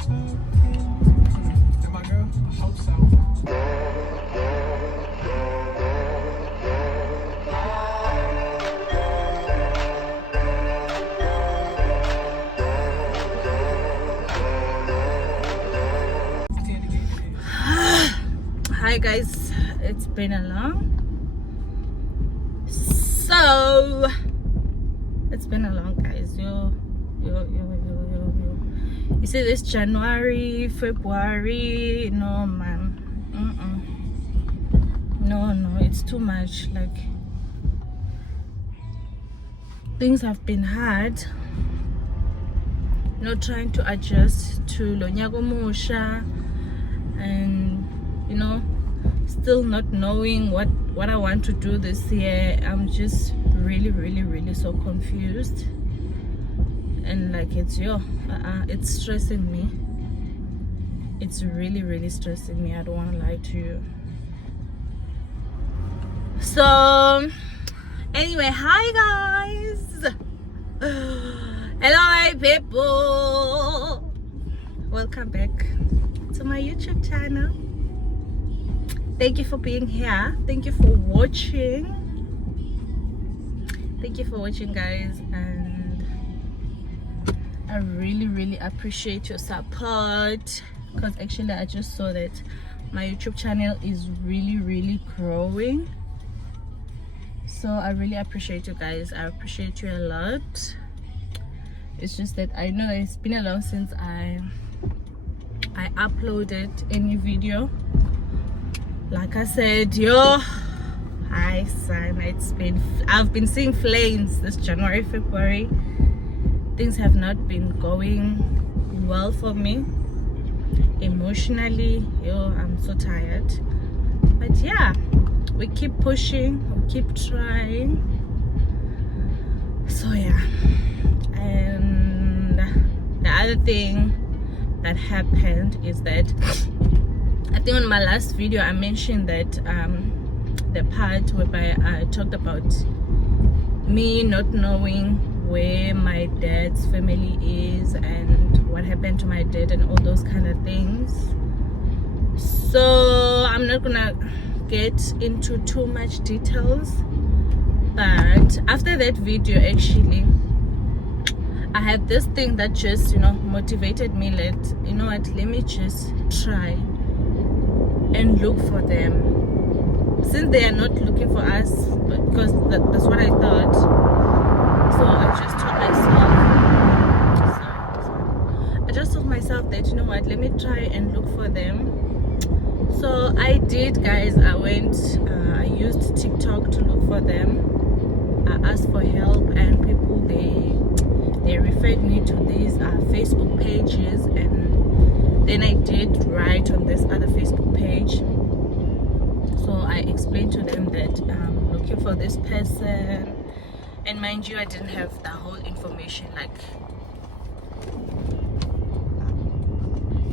And my girl, I hope so. Hi guys, it's been a long guys. You see this January, February, no man, no, it's too much. Like, things have been hard, trying to adjust to Lonyago Musha, and still not knowing what I want to do this year. I'm just really so confused, and like it's stressing me. It's really stressing me. I don't want to lie to you. So anyway, hi guys. Hello my people, welcome back to my YouTube channel. Thank you for being here. Thank you for watching. Thank you for watching, guys, and I really appreciate your support, because actually I just saw that my YouTube channel is really growing. So I really appreciate you guys. I appreciate you a lot. It's just that I know it's been a long since I uploaded any video. Like I said, hi son, I've been seeing flames this January, February. Things have not been going well for me emotionally. I'm so tired, but yeah, we keep pushing, we keep trying. So yeah, and the other thing that happened is that I think on my last video I mentioned that the part whereby I talked about me not knowing where my dad's family is and what happened to my dad and all those kind of things. So I'm not gonna get into too much details, but after that video, actually I had this thing that just motivated me. Let me just try and look for them, since they are not looking for us, but because that's what I thought. So I just told myself that, let me try and look for them. So I did, guys. I used TikTok to look for them. I asked for help, and people they referred me to these Facebook pages, and then I did write on this other Facebook page. So I explained to them that I'm looking for this person, and mind you, I didn't have the whole information. Like,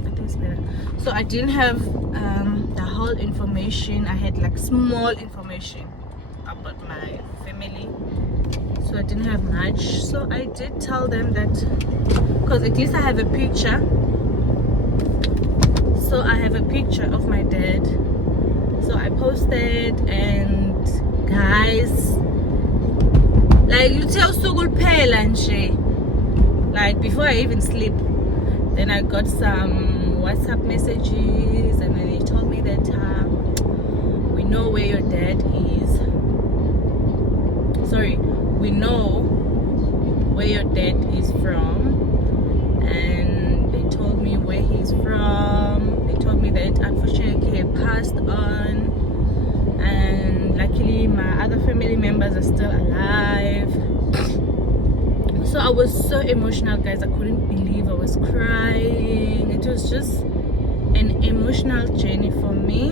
I think it's better. So I didn't have the whole information. I had like small information about my family, so I didn't have much. So I did tell them that, because at least I have a picture. So I have a picture of my dad. So I posted, and guys, like, you tell Sugul Pela and she, like, before I even sleep, then I got some WhatsApp messages, and then they told me that we know where your dad is. Sorry, we know where your dad is from, and they told me where he's from. They told me that unfortunately he had passed on, and luckily my other family members are still alive. So I was so emotional, guys. I couldn't believe I was crying. It was just an emotional journey for me.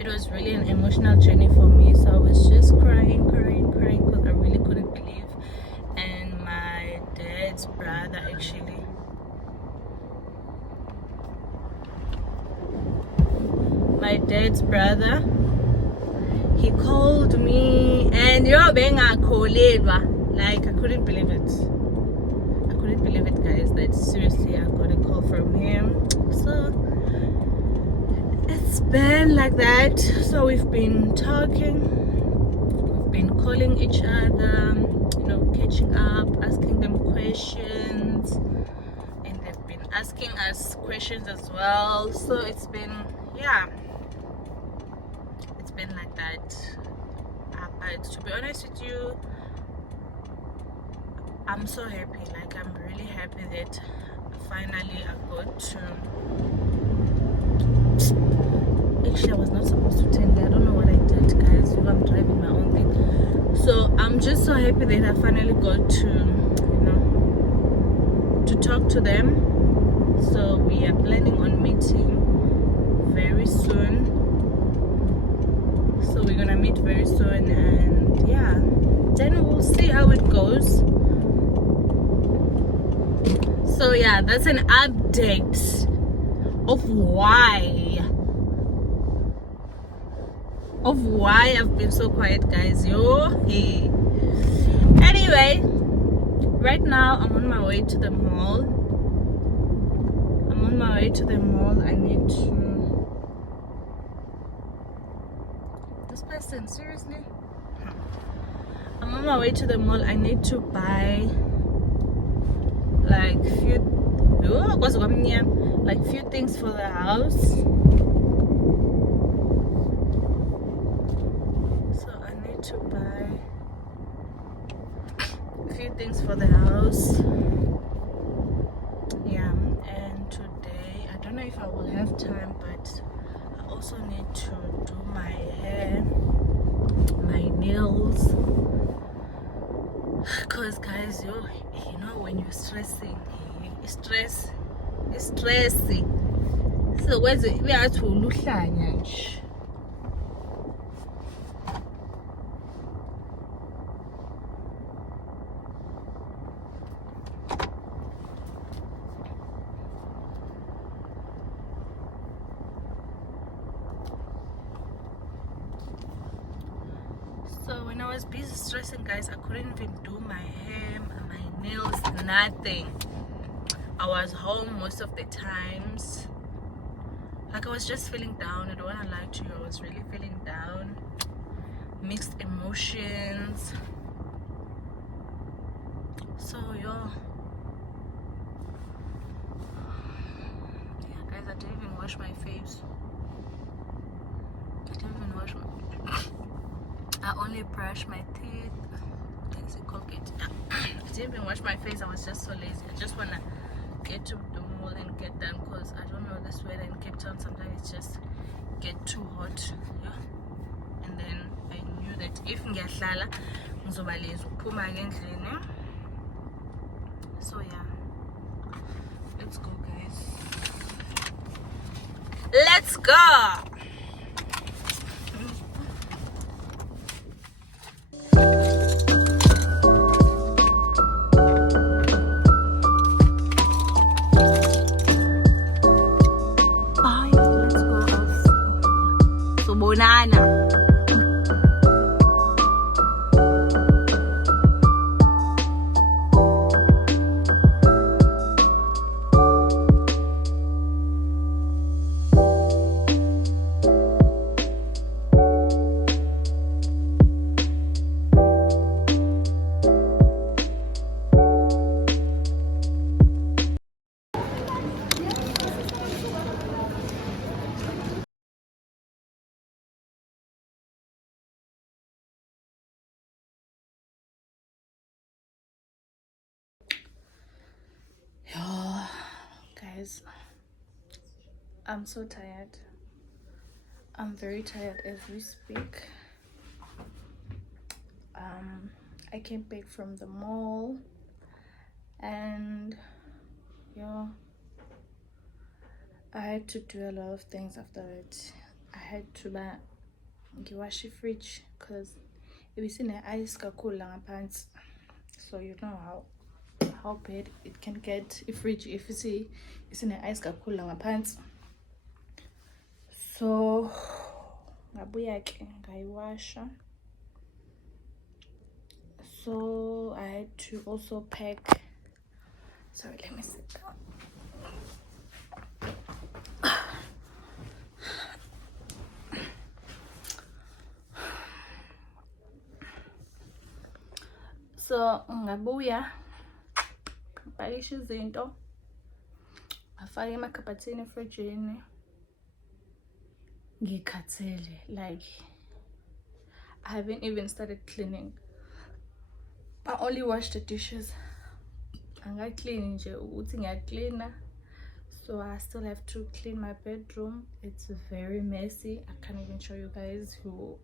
It was really an emotional journey for me. So I was just crying because I really couldn't believe. And my dad's brother, actually, he called me, and like, I couldn't believe it. Guys, that seriously, like that. So we've been talking, we've been calling each other, you know, catching up, asking them questions, and they've been asking us questions as well. So it's been, yeah, it's been like that. But to be honest with you, I'm so happy. Like, I'm really happy that finally I got to. Actually, I was not supposed to attend there. I don't know what I did, guys. I'm driving my own thing. So I'm just so happy that I finally got to, you know, to talk to them. So we are planning on meeting very soon. So we're gonna meet very soon, and yeah, then we'll see how it goes. So yeah, that's an update of why I've been so quiet, guys. Yo, hey. Anyway, right now I'm on my way to the mall. I need to. This person, seriously? I'm on my way to the mall. I need to buy like few things for the house. So I need to buy a few things for the house. Yeah, and today I don't know if I will have time, but I also need to do my hair, my nails, because guys, you know, when you're stressing, stress is stressy. So where's it? We have to look like so when I was busy stressing, guys, I couldn't even do my hair, my nails, nothing. I was home most of the times. Like, I was just feeling down. I don't want to lie to you, I was really feeling down. Mixed emotions. So yeah, guys, I didn't even wash my face. I only brush my teeth. There's a Colgate. I didn't even wash my face. I was just so lazy. I just wanna get to the mall and get done, because I don't know, this weather in Cape Town sometimes it just get too hot. Yeah. And then I knew that if ngiyahlala ngizoba lazy ukuphuma ke endlini. So yeah, let's go, guys. Let's go. Bonana. Guys, I'm so tired. I'm very tired as we speak. I came back from the mall, and yeah, I had to do a lot of things after it. I had to wash the fridge because it was in the ice kakhulu ngaphansi. So you know how bad it can get if fridge if you see it's in the ice kakhulu ngaphansi. So ngabuya ke ngayiwasha. So I had to also pack. Sorry, let me sit down. So ngabuya ngipakishe izinto afake emakhabhathini efrijini ngikhathele. Like I haven't even started cleaning. I only washed the dishes. Angiclean nje ukuthi ngiyacleana. So I still have to clean my bedroom. It's very messy. I can't even show you guys who.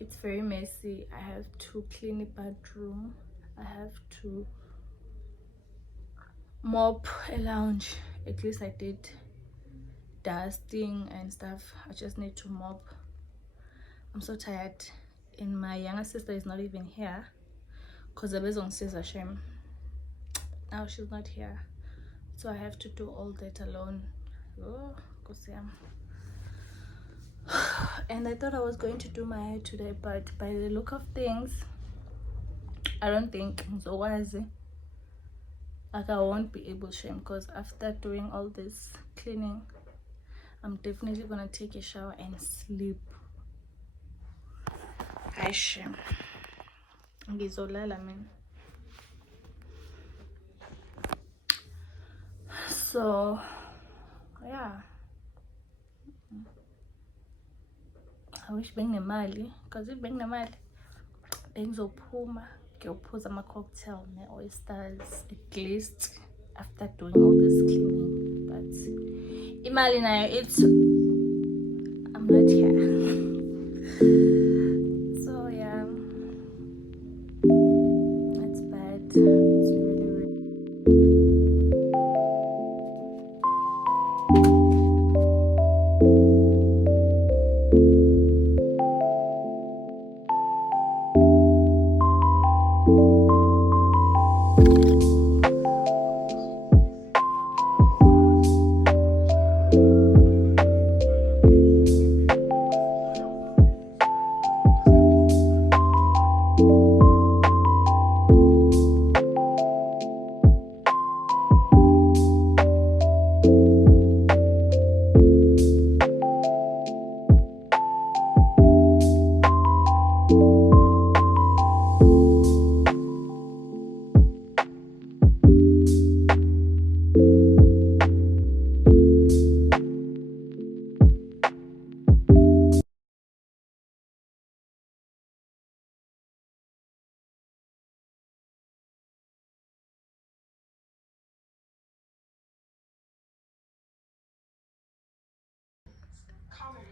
It's very messy. I have to clean the bedroom. I have to mop a lounge. At least I did dusting and stuff. I just need to mop. I'm so tired. And my younger sister is not even here because the bezong says Hashem. Now she's not here, so I have to do all that alone. Oh, and I thought I was going to do my hair today, but by the look of things, I don't think so. Like I won't be able to, because after doing all this cleaning, I'm definitely gonna take a shower and sleep. I shame. Ngizolala man. So yeah, I wish benginemali, because if benginemali bengizophuma ngiyophuza ama-cocktail ne-oysters at least after doing all this cleaning. But imali nayo it's I'm not here. So yeah, it's bad. It's really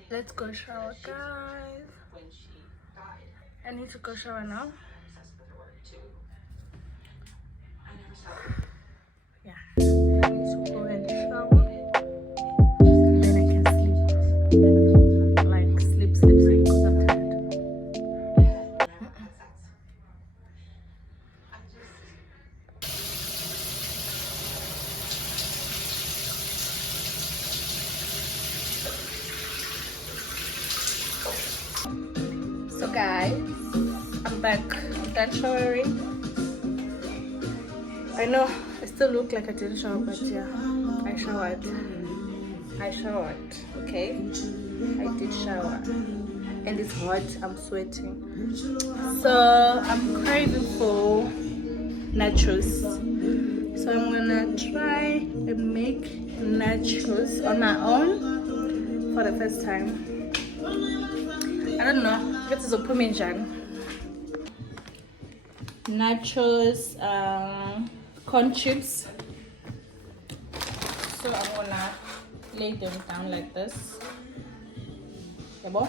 Let's go shower, guys. I need to go shower now. Yeah, I need to go and shower. Then I can sleep. Like sleep, because I'm tired. So guys, I'm back. I'm done showering. I know I still look like I didn't shower, but yeah, I showered. Okay, I did shower, and it's hot. I'm sweating, so I'm craving for nachos. So I'm gonna try and make nachos on my own for the first time. I don't know. This is a puminjan. Nachos, corn chips. So I'm gonna lay them down like this. Okay,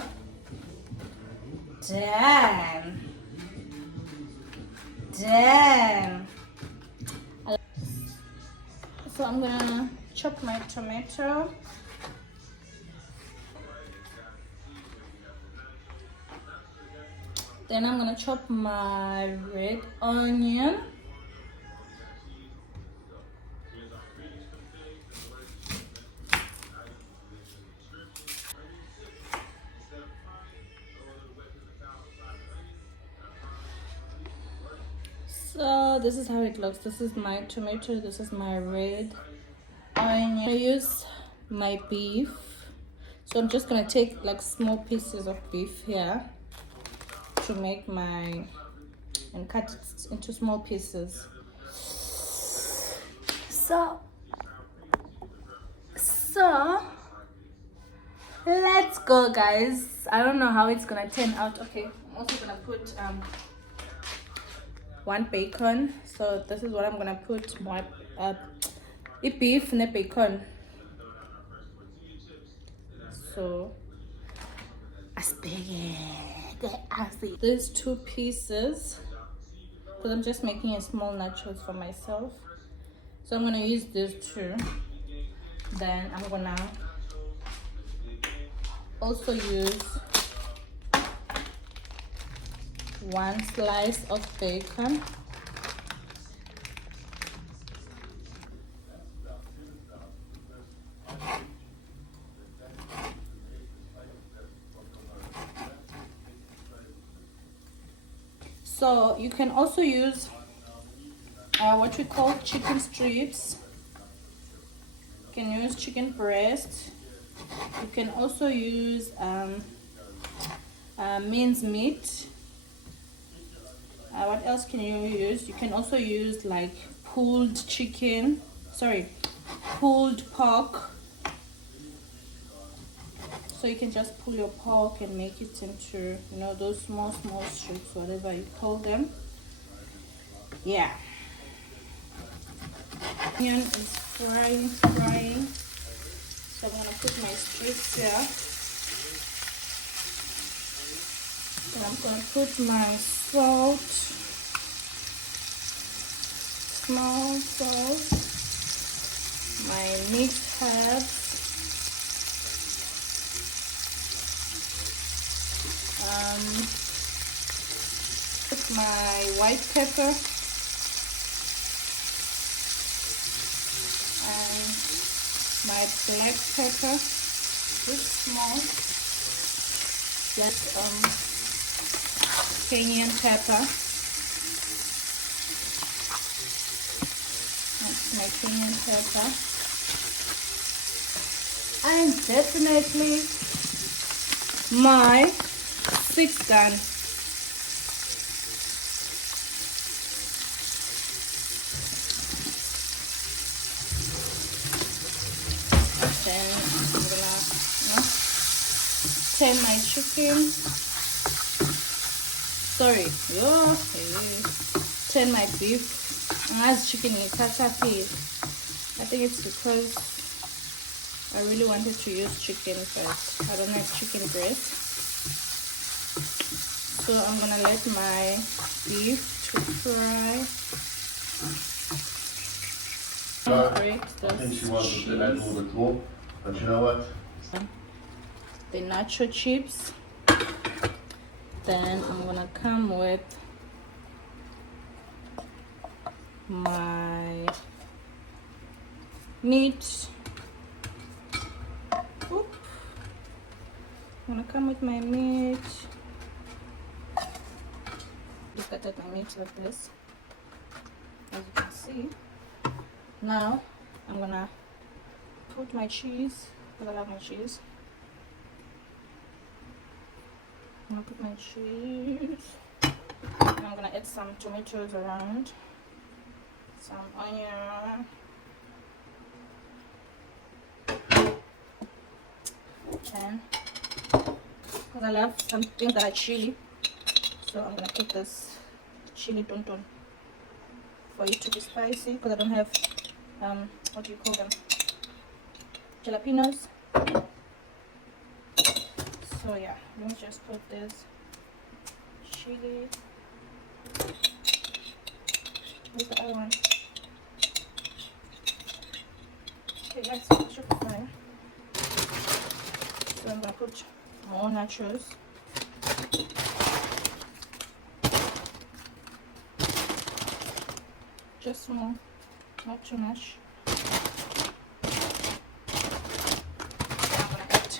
damn. So I'm gonna chop my tomato. Then I'm gonna chop my red onion. So this is how it looks. This is my tomato. This is my red onion. I use my beef. So I'm just gonna take like small pieces of beef here to make my and cut it into small pieces. So let's go, guys. I don't know how it's gonna turn out. Okay, I'm also gonna put one bacon. So this is what I'm gonna put. More beef and bacon. So there's 2 pieces because I'm just making a small nachos for myself. So I'm gonna use these 2. Then I'm gonna also use 1 slice of bacon. So you can also use what we call chicken strips. You can use chicken breast. You can also use minced meat. What else can you use? You can also use like pulled pork. So you can just pull your pork and make it into, you know, those small strips, whatever you call them. Yeah. Onion is frying. So I'm gonna put my strips here. And I'm gonna put my salt, small salt, my mixed herbs, put my white pepper and my black pepper, just small, just cayenne pepper. That's my cayenne pepper, and definitely my 6 gun. Then I'm gonna turn my chicken. Turn my beef. As chicken in katapil. I think it's because I really wanted to use chicken, but I don't have chicken breast. So I'm gonna let my beef to fry. I think she wants us to add all the claw, but you know what? The nacho chips. Then I'm gonna come with my meat. Oop. I'm gonna come with my meat. Look at my meat like this, as you can see. Now I'm gonna put my cheese, because I love my cheese. I'm gonna put my cheese, and I'm gonna add some tomatoes around, some onion, and because I love some things that are chili, so I'm gonna put this chili tonton for it to be spicy, because I don't have what do you call them, jalapenos. So yeah, let me just put this chili. Where's the other one? Okay guys, it should be fine. So I'm gonna put more nachos. Just more, not too much. I'm gonna add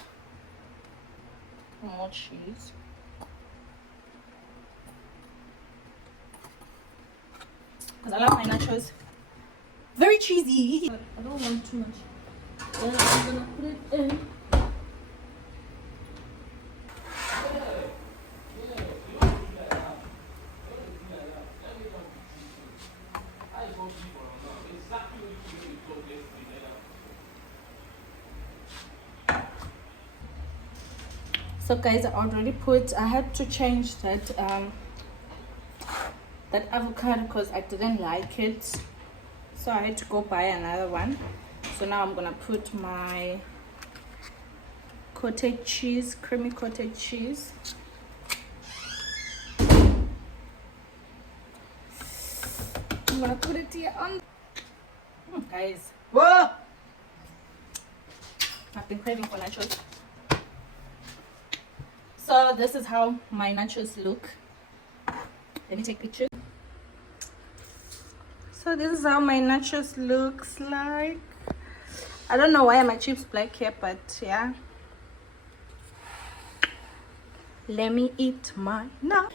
more cheese. Because I love my nachos very cheesy. But I don't want too much. Then I'm gonna put it in. So guys, I had to change that that avocado because I didn't like it, so I had to go buy another one. So now I'm gonna put my cottage cheese, creamy cottage cheese. I'm gonna put it here on. Guys, whoa! I've been craving for nachos. So this is how my nachos look. Let me take pictures. So this is how my nachos looks like. I don't know why my chips black here, but yeah. Let me eat my nachos.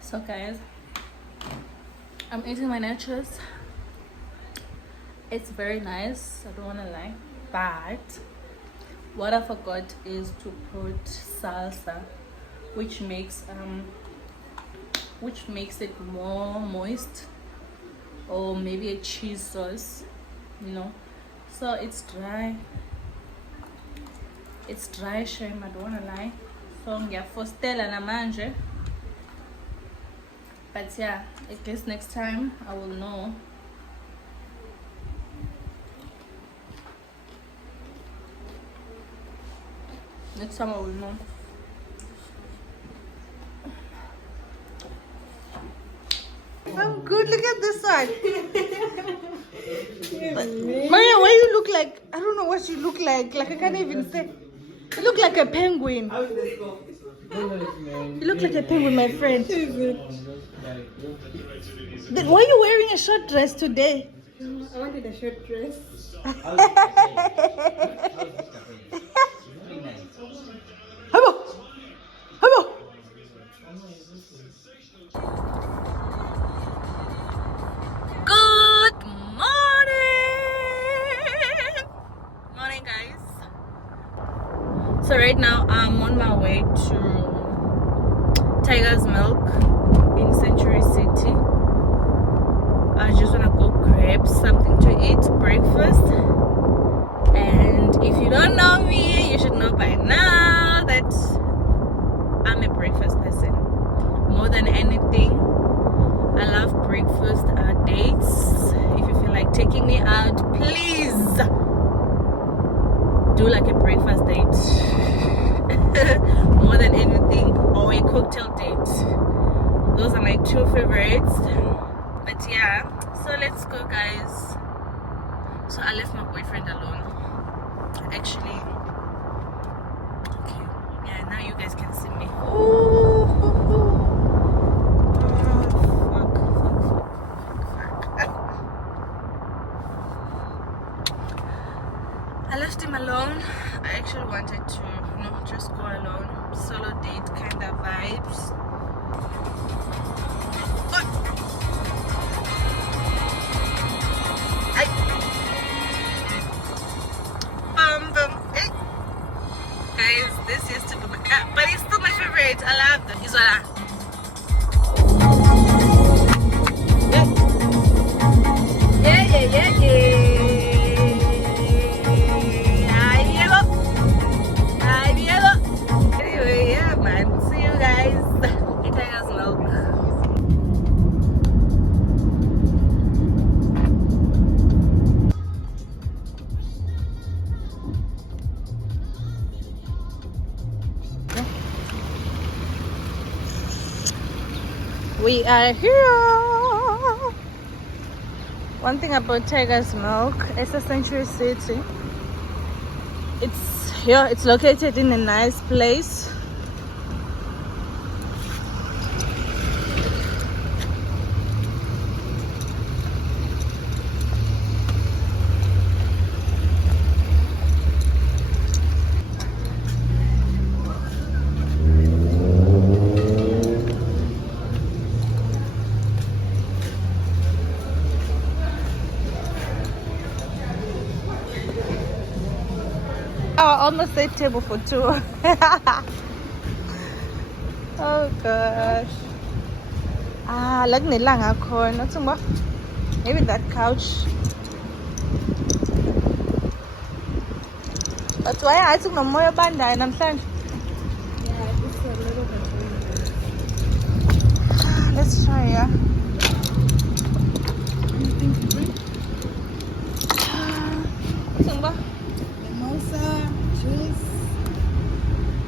So guys, I'm eating my nachos. It's very nice, I don't want to lie, but what I forgot is to put salsa, which makes it more moist, or maybe a cheese sauce, you know. So it's dry, shame, I don't want to lie. So ngiyafostela namanje. But yeah, I guess next time I will know. Next time I will know. I'm good. Look at this side. Maria, why you look like, I don't know what you look like. Like I can't even say. You look like a penguin. You look like a penguin, my friend. Then why are you wearing a short dress today? I wanted a short dress. Hello. Hello. Good morning. Morning, guys. So right now I'm on my way to Tiger's Milk in Century City. I just want to go grab something to eat, breakfast. And if you don't know me, you should know by now that I'm a breakfast person. More than anything, I love breakfast dates. If you feel like taking me out, please do like a breakfast date. More than anything, or a cocktail date. Those are my two favorites. But yeah, so let's go, guys. So I left my boyfriend alone. Actually, okay, yeah, now you guys can see me. Ooh, I left him alone. I actually wanted to, just go alone. Solo date kind of vibes. Guys, this used to be my cat, but it's still my favorite. I love them. He's all Anyway, yeah, man. See you guys. It has milk. We are here. One thing about Tiger's Milk, it's a Century City. It's here. It's located in a nice place. almost said table for two. Oh gosh. Like nilanga khona tsumba. Maybe that couch. But why I took no more bandai namhlanje? Yeah, it's a little bit windy. Let's try, yeah. Anything to drink? Tsumba. Mimosa, juice,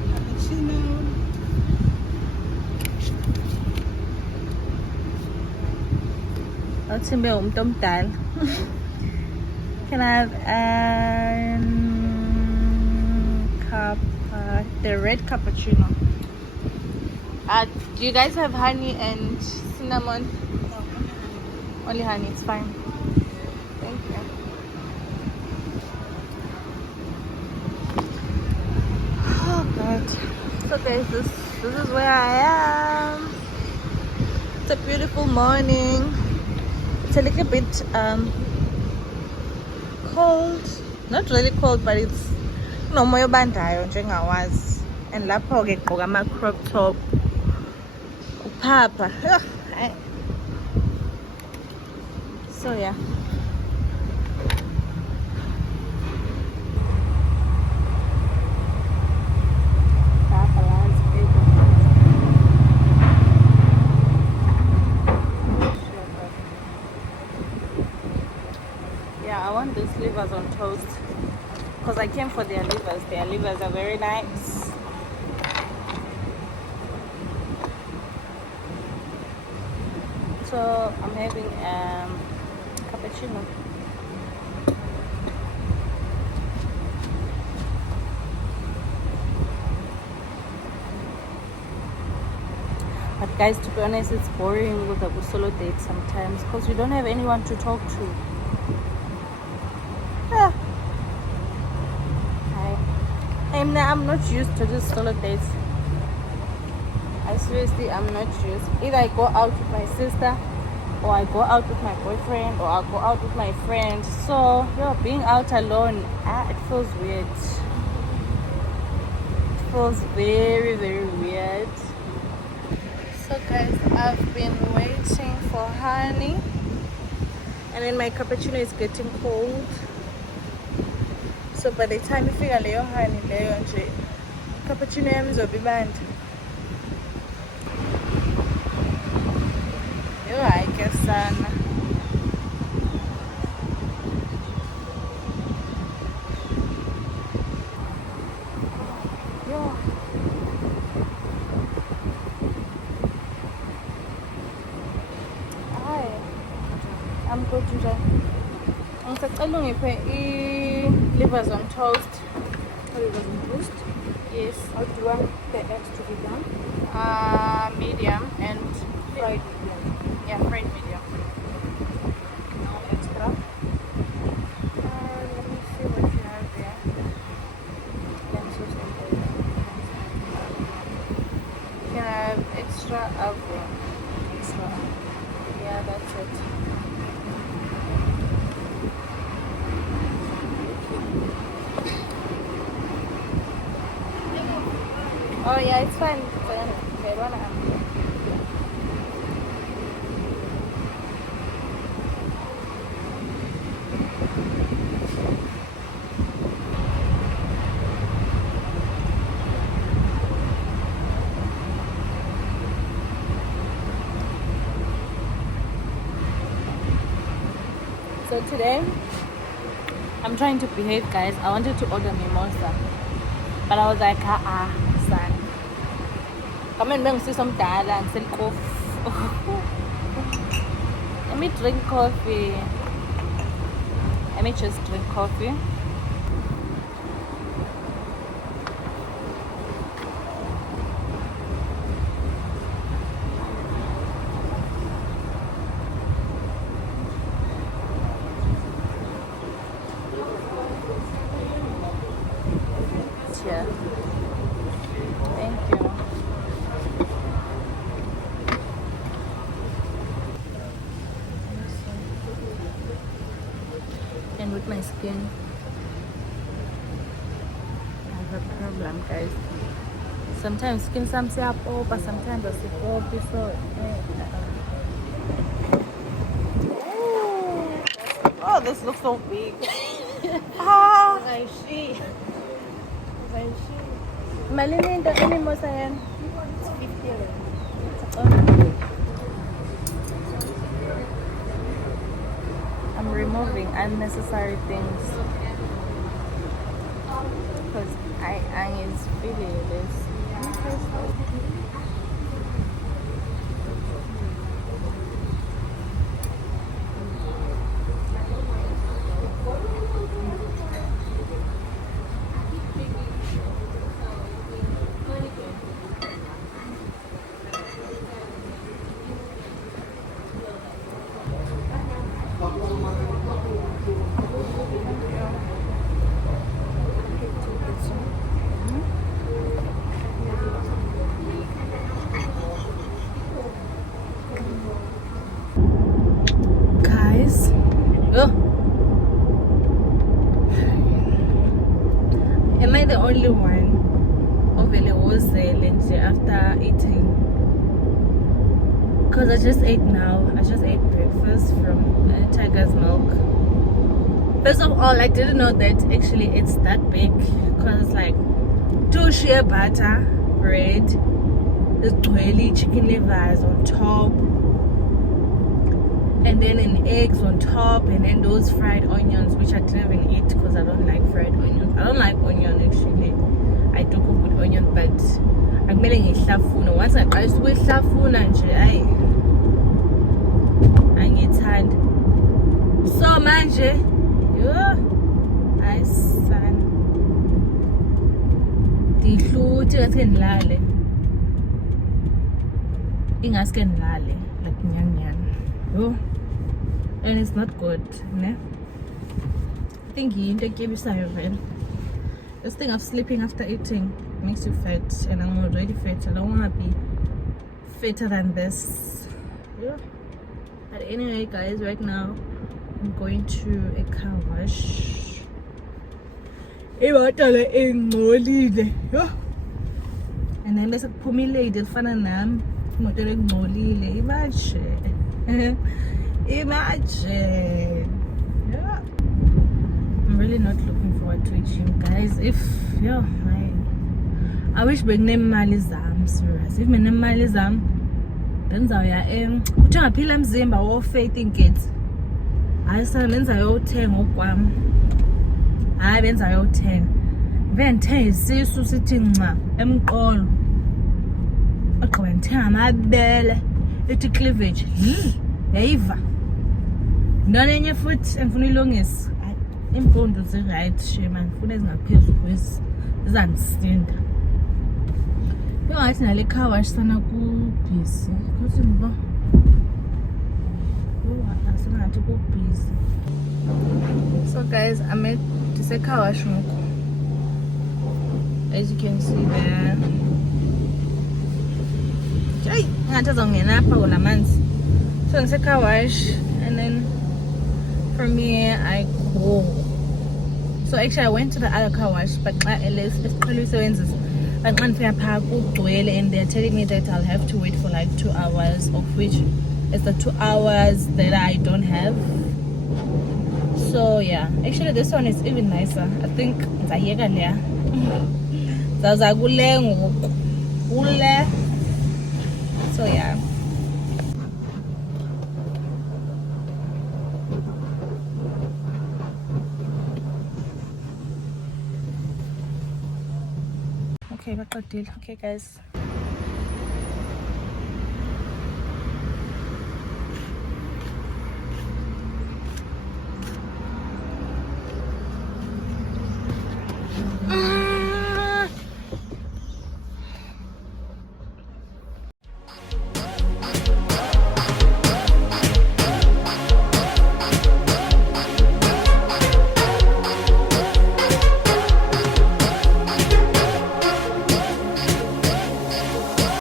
cappuccino. Otsimbe umtomdala. Can I have the red cappuccino? Do you guys have honey and cinnamon? Only honey, it's fine. Thank you. Oh god. So guys, this is where I am. It's a beautiful morning. It's a little bit cold. Not really cold, but it's moya bandayo njengawazi. And lapho ke gqoka ama crop top. Papa. So yeah. Yeah, I want these livers on toast because I came for their livers. Their livers are very nice. So I'm having cappuccino. But guys, to be honest, it's boring with a solo date sometimes because you don't have anyone to talk to. Yeah. I'm not used to this solo dates. I'm not used. Either I go out with my sister, or I go out with my boyfriend, or I go out with my friend. So being out alone, it feels weird. It feels very, very weird. So guys, I've been waiting for honey, and then my cappuccino is getting cold. So by the time you figure leyo honey leyo nje, cappuccino yami izobe ibanda. Yo, hayi ke sana. Yo. Hi. I'm good today. Ngisacela ungiphe i-livers on toast. Livers on toast. Yes. How do you want the eggs to be done? Medium and Fried medium. yeah, fried medium. No extra. Let me see what you have there. Can I have extra avro? Extra. Yeah, that's it. Oh yeah, it's fine. Okay, so today I'm trying to behave, guys. I wanted to order mimosa, but I was like, son. Come and see some dala and sell coffee. Let me drink coffee. Let me just drink coffee. Cheers. Thank you. And with my skin, problem, guys. Sometimes skin some say up, but sometimes I say so. Oh, this looks so big. I see. Malini, the any more saying? It's 50. I'm removing unnecessary things because I is feeling this. Guys, am I the only one of it was after eating? Because I just ate now. I just ate breakfast from Tiger's Milk. First of all, I didn't know that actually it's that big because it's like 2 shea butter bread, there's oily chicken livers on top, and then an eggs on top, and then those fried onions, which I didn't even eat because I don't like fried onions. I don't like onion actually. I do cook with onion, but I'm making a hlafuna. Once I try to hlafuna nje, angithandi. So manje, hayi son, ndihluthi ngathi ndilale. Ingaske ndilale like nyanyana. And it's not good, ne? I think into ekyebisayo vele. This thing of sleeping after eating makes you fat, and I'm already fat. I don't want to be fatter than this. Yeah. But anyway, guys, right now I'm going to a car wash. And then there's a pumi lady, fana nam, imagine. Yeah. I'm really not looking forward to a gym, guys. If I wish bring them mali zam, serious. If my name mali zam, then uthenga phila mzimba wo faith in kids. Hayi sana benza yothenga okwam. Hayi benza yothenga. Venthe isisu sithi nca emqolo. Aqhwa nthenga amabele ethi cleavage. Yayiva. Ndona enye futhi engifuna ilongisa. Impondo zi-right shema ngifuna ezingaphezulu kwezi zizandisinda. Ngathi nale car wash sana ku-busy kuthi ngoba asengathi ku-busy. So guys, I'm at the car wash ngoku. As you can see there. Hey, ngathi azongena apha kula manzi. So ngise car wash, and then from here I go. So actually I went to the other car wash, but and they're telling me that I'll have to wait for like 2 hours, of which is the 2 hours that I don't have. So yeah, actually this one is even nicer. I think it's a yega so yeah. Okay, okay guys.